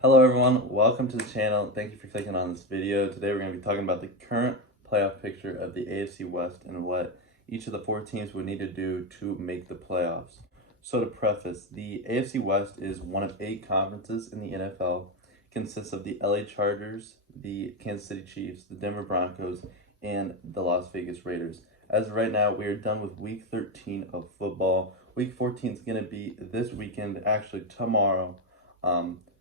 Hello everyone, welcome to the channel. Thank you for clicking on this video. Today we're going to be talking about the current playoff picture of the AFC West and what each of the four teams would need to do to make the playoffs. So to preface, the AFC West is one of 8 conferences in the NFL. It consists of the LA Chargers, the Kansas City Chiefs, the Denver Broncos, and the Las Vegas Raiders. As of right now, we are done with week 13 of football. Week 14 is going to be this weekend, actually tomorrow.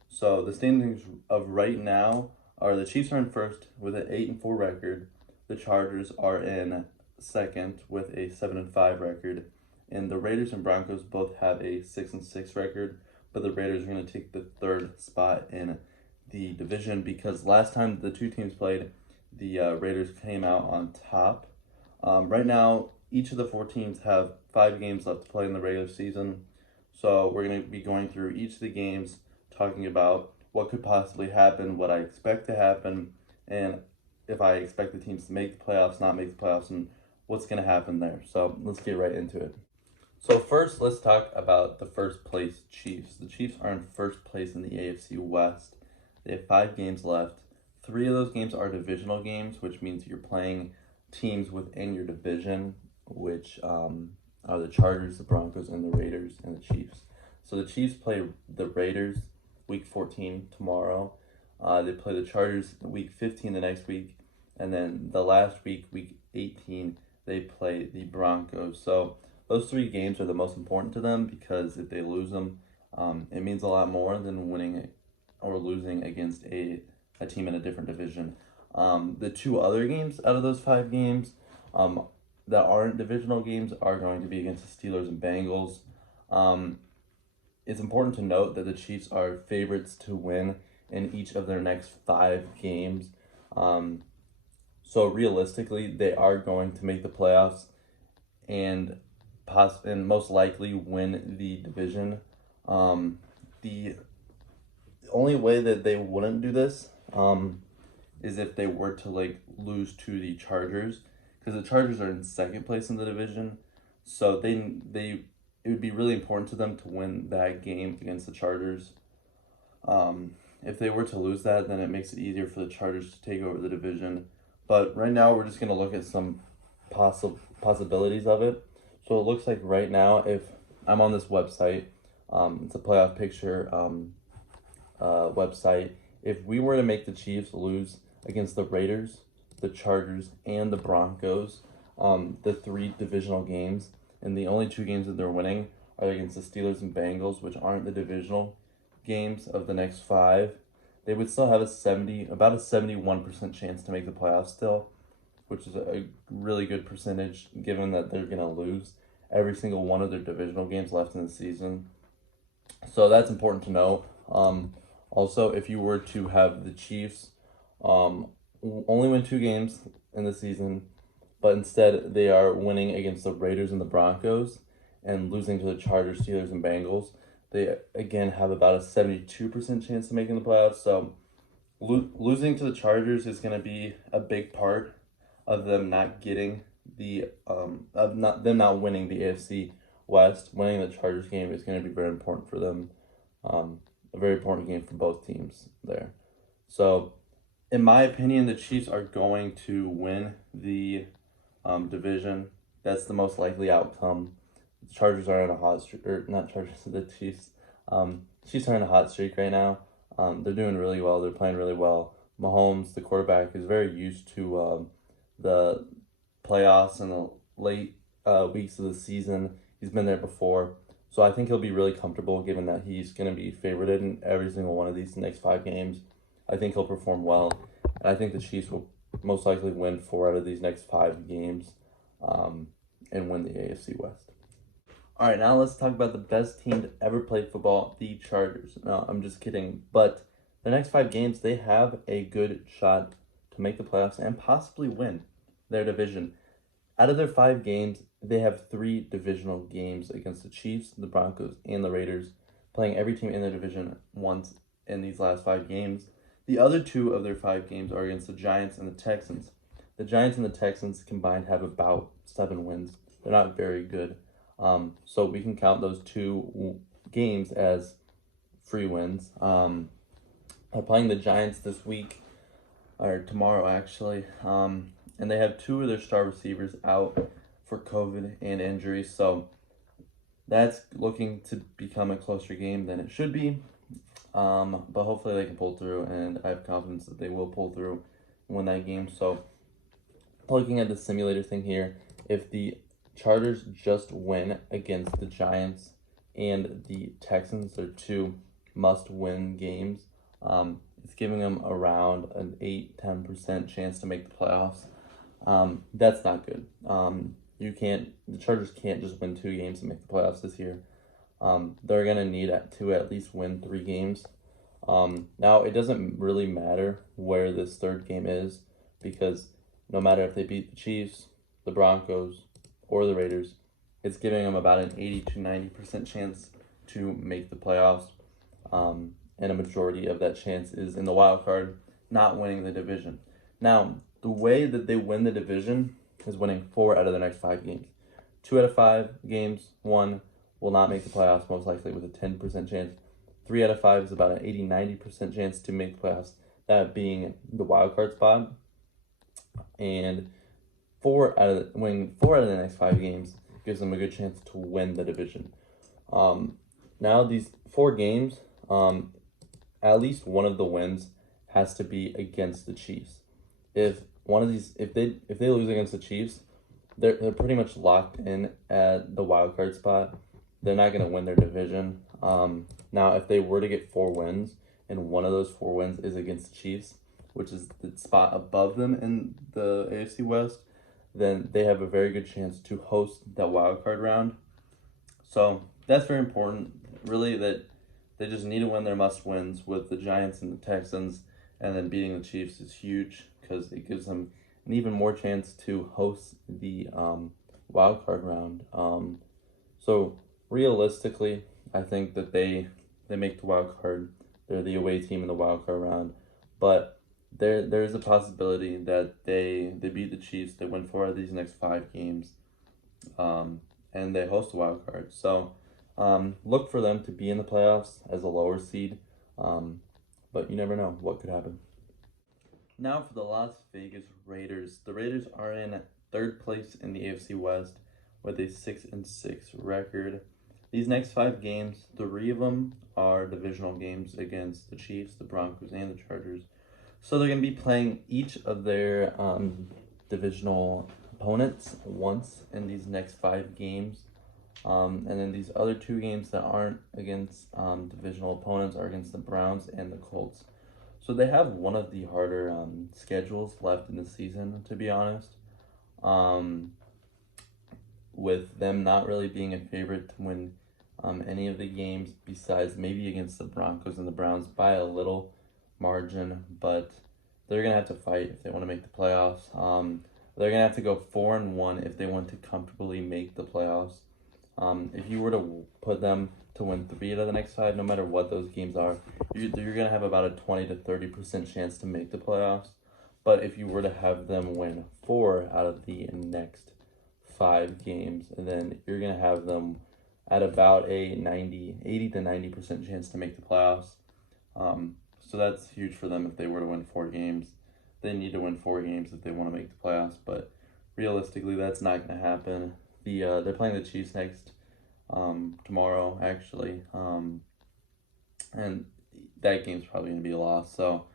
So the standings of right now are the Chiefs are in first with an 8-4 record. The Chargers are in second with a 7-5 record, and the Raiders and Broncos both have a 6-6 record. But the Raiders are going to take the third spot in the division because last time the two teams played, the Raiders came out on top. Right now, each of the 4 teams have 5 games left to play in the regular season. So we're going to be going through each of the games, talking about what could possibly happen, what I expect to happen, and if I expect the teams to make the playoffs, not make the playoffs, and what's going to happen there. So let's get right into it. So first, let's talk about the first place Chiefs. The Chiefs are in first place in the AFC West. They have 5 games left. 3 of those games are divisional games, which means you're playing teams within your division, which are the Chargers, the Broncos, and the Raiders, and the Chiefs. So the Chiefs play the Raiders week 14 tomorrow. They play the Chargers week 15 the next week, and then the last week, week 18, they play the Broncos. So those 3 games are the most important to them because if they lose them, it means a lot more than winning or losing against a team in a different division. The 2 other games out of those 5 games that aren't divisional games are going to be against the Steelers and Bengals. It's important to note that the Chiefs are favorites to win in each of their next 5 games. So realistically, they are going to make the playoffs and most likely win the division. The only way that they wouldn't do this is if they were to lose to the Chargers, because the Chargers are in second place in the division. So it would be really important to them to win that game against the Chargers. If they were to lose that, then it makes it easier for the Chargers to take over the division. But right now, we're just going to look at some possibilities of it. So it looks like right now, if I'm on this website, it's a playoff picture website. If we were to make the Chiefs lose against the Raiders, the Chargers, and the Broncos, the 3 divisional games, and the only 2 games that they're winning are against the Steelers and Bengals, which aren't the divisional games of the next 5. They would still have about a 71% chance to make the playoffs still, which is a really good percentage given that they're going to lose every single one of their divisional games left in the season. So that's important to know. Also, if you were to have the Chiefs only win 2 games in the season, but instead they are winning against the Raiders and the Broncos and losing to the Chargers, Steelers, and Bengals, they again have about a 72% chance of making the playoffs. So losing to the Chargers is going to be a big part of them not getting not winning the AFC West. Winning the Chargers game is going to be very important for them. A very important game for both teams there. So in my opinion, the Chiefs are going to win the division. That's the most likely outcome. The Chargers are on a hot streak, or not Chargers, the Chiefs. Chiefs are in a hot streak right now. They're doing really well. They're playing really well. Mahomes, the quarterback, is very used to the playoffs and the late weeks of the season. He's been there before. So I think he'll be really comfortable given that he's going to be favorited in every single one of these next 5 games. I think he'll perform well. And I think the Chiefs will most likely win 4 out of these next 5 games and win the AFC West. All right, now let's talk about the best team to ever play football, the Chargers. No, I'm just kidding. But the next 5 games, they have a good shot to make the playoffs and possibly win their division. Out of their 5 games, they have 3 divisional games against the Chiefs, the Broncos, and the Raiders, playing every team in their division once in these last 5 games. The other 2 of their 5 games are against the Giants and the Texans. The Giants and the Texans combined have about 7 wins. They're not very good. So we can count those 2 games as free wins. They're playing the Giants this week, or tomorrow actually, and they have two of their star receivers out for COVID and injury, so that's looking to become a closer game than it should be. But hopefully they can pull through, and I have confidence that they will pull through and win that game. So looking at the simulator thing here, if the Chargers just win against the Giants and the Texans, they're two must-win games. It's giving them around an 8-10% chance to make the playoffs. That's not good. The Chargers can't just win 2 games to make the playoffs this year. They're going to need to at least win 3 games. Now, it doesn't really matter where this third game is, because no matter if they beat the Chiefs, the Broncos, or the Raiders, it's giving them about an 80 to 90% chance to make the playoffs. And a majority of that chance is in the wild card, not winning the division. Now, the way that they win the division is winning 4 out of the next 5 games. 2 out of 5 games, 1 will not make the playoffs, most likely with a 10% chance. 3 out of 5 is about an 80-90% chance to make the playoffs, that being the wild card spot. And winning 4 out of the next 5 games gives them a good chance to win the division. Now these 4 games, at least one of the wins has to be against the Chiefs. If they lose against the Chiefs, they're pretty much locked in at the wild card spot. They're not going to win their division. Now, if they were to get 4 wins, and one of those 4 wins is against the Chiefs, which is the spot above them in the AFC West, then they have a very good chance to host that wild card round. So that's very important, really, that they just need to win their must-wins with the Giants and the Texans, and then beating the Chiefs is huge because it gives them an even more chance to host the wild card round. So realistically, I think that they make the wild card. They're the away team in the wild card round, but there is a possibility that they beat the Chiefs. They win 4 of these next 5 games, and they host the wild card. So look for them to be in the playoffs as a lower seed, but you never know what could happen. Now for the Las Vegas Raiders. The Raiders are in 3rd place in the AFC West with a 6-6 record. These next 5 games, 3 of them are divisional games against the Chiefs, the Broncos, and the Chargers. So they're going to be playing each of their divisional opponents once in these next 5 games. And then these other 2 games that aren't against divisional opponents are against the Browns and the Colts. So they have one of the harder schedules left in the season, to be honest. With them not really being a favorite to win any of the games besides maybe against the Broncos and the Browns by a little margin, but they're going to have to fight if they want to make the playoffs. They're going to have to go 4-1 if they want to comfortably make the playoffs. If you were to put them to win 3 out of the next 5, no matter what those games are, you're going to have about a 20 to 30% chance to make the playoffs. But if you were to have them win 4 out of the next 5 games, then you're going to have them at about a 80 to 90% chance to make the playoffs. So that's huge for them if they were to win 4 games. They need to win 4 games if they want to make the playoffs, but realistically, that's not going to happen. They're playing the Chiefs next tomorrow, actually, and that game's probably going to be a loss. So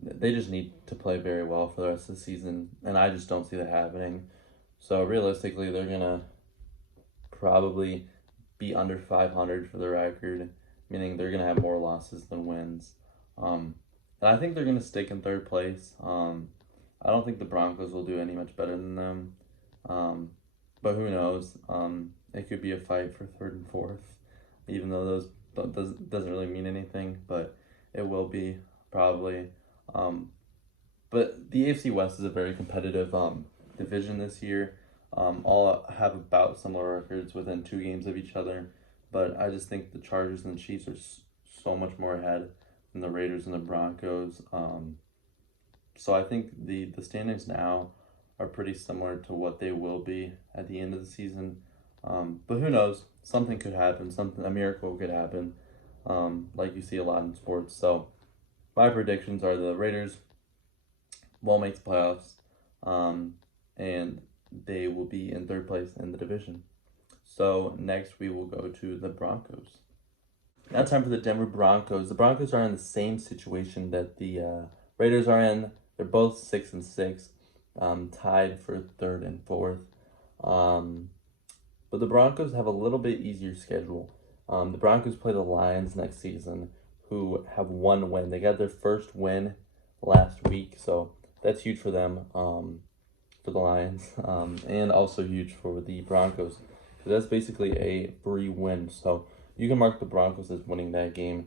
they just need to play very well for the rest of the season, and I just don't see that happening. So realistically, they're going to probably be under 500 for the record, meaning they're going to have more losses than wins. And I think they're going to stick in 3rd place. I don't think the Broncos will do any much better than them. But who knows? It could be a fight for 3rd and 4th, even though those doesn't really mean anything, but it will be probably. But the AFC West is a very competitive division this year. All have about similar records within 2 games of each other, but I just think the Chargers and the Chiefs are so much more ahead than the Raiders and the Broncos. So I think the standings now are pretty similar to what they will be at the end of the season. But who knows? Something could happen. A miracle could happen, like you see a lot in sports. So my predictions are the Raiders won't make the playoffs, and they will be in third place in the division. So next we will go to the Broncos. Now time for the Denver Broncos. The Broncos are in the same situation that the Raiders are in. They're both 6-6, tied for third and fourth. But the Broncos have a little bit easier schedule. The Broncos play the Lions next season, who have one win. They got their first win last week, so that's huge for them, for the Lions, and also huge for the Broncos. So that's basically a free win. So you can mark the Broncos as winning that game.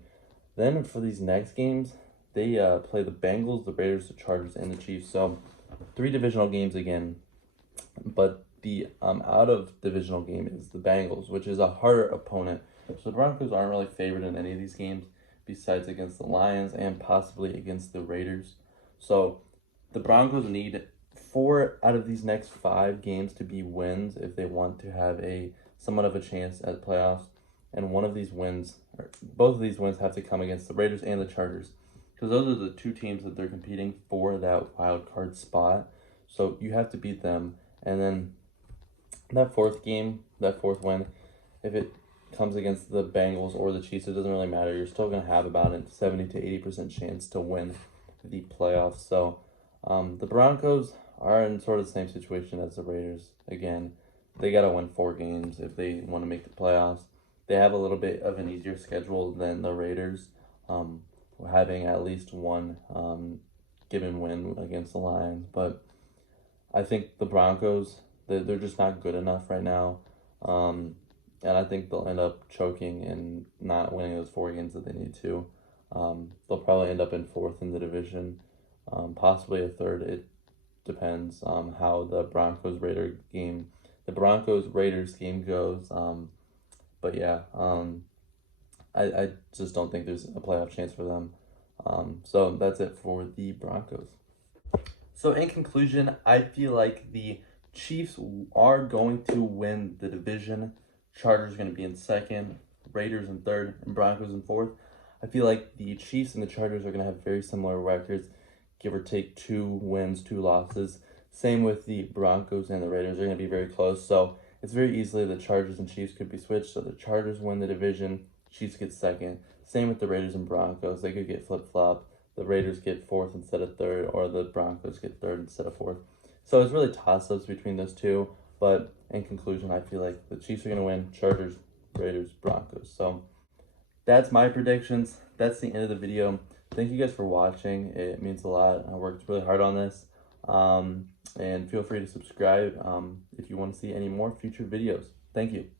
Then for these next games, they play the Bengals, the Raiders, the Chargers, and the Chiefs. So 3 divisional games again. But the out of divisional game is the Bengals, which is a harder opponent. So the Broncos aren't really favored in any of these games, besides against the Lions and possibly against the Raiders. So the Broncos need 4 out of these next 5 games to be wins if they want to have a somewhat of a chance at playoffs. And one of these wins, or both of these wins, have to come against the Raiders and the Chargers, because those are the 2 teams that they're competing for that wild card spot. So you have to beat them. And then that fourth win, if it comes against the Bengals or the Chiefs, it doesn't really matter. You're still going to have about a 70 to 80% chance to win the playoffs. So the Broncos are in sort of the same situation as the Raiders. Again, they got to win 4 games if they want to make the playoffs. They have a little bit of an easier schedule than the Raiders, having at least one given win against the Lions. But I think the Broncos, they're just not good enough right now. And I think they'll end up choking and not winning those 4 games that they need to. They'll probably end up in 4th in the division, possibly a 3rd. It depends how the Broncos-Raiders game goes. But yeah, I just don't think there's a playoff chance for them. So that's it for the Broncos. So in conclusion, I feel like the Chiefs are going to win the division. Chargers are going to be in 2nd, Raiders in 3rd, and Broncos in 4th. I feel like the Chiefs and the Chargers are going to have very similar records, give or take 2 wins, 2 losses. Same with the Broncos and the Raiders. They're going to be very close. So it's very easily the Chargers and Chiefs could be switched. So the Chargers win the division, Chiefs get 2nd. Same with the Raiders and Broncos. They could get flip-flop. The Raiders get 4th instead of 3rd, or the Broncos get 3rd instead of 4th. So it's really toss-ups between those 2. But in conclusion, I feel like the Chiefs are going to win. Chargers, Raiders, Broncos. So that's my predictions. That's the end of the video. Thank you guys for watching. It means a lot. I worked really hard on this. And feel free to subscribe if you want to see any more future videos. Thank you.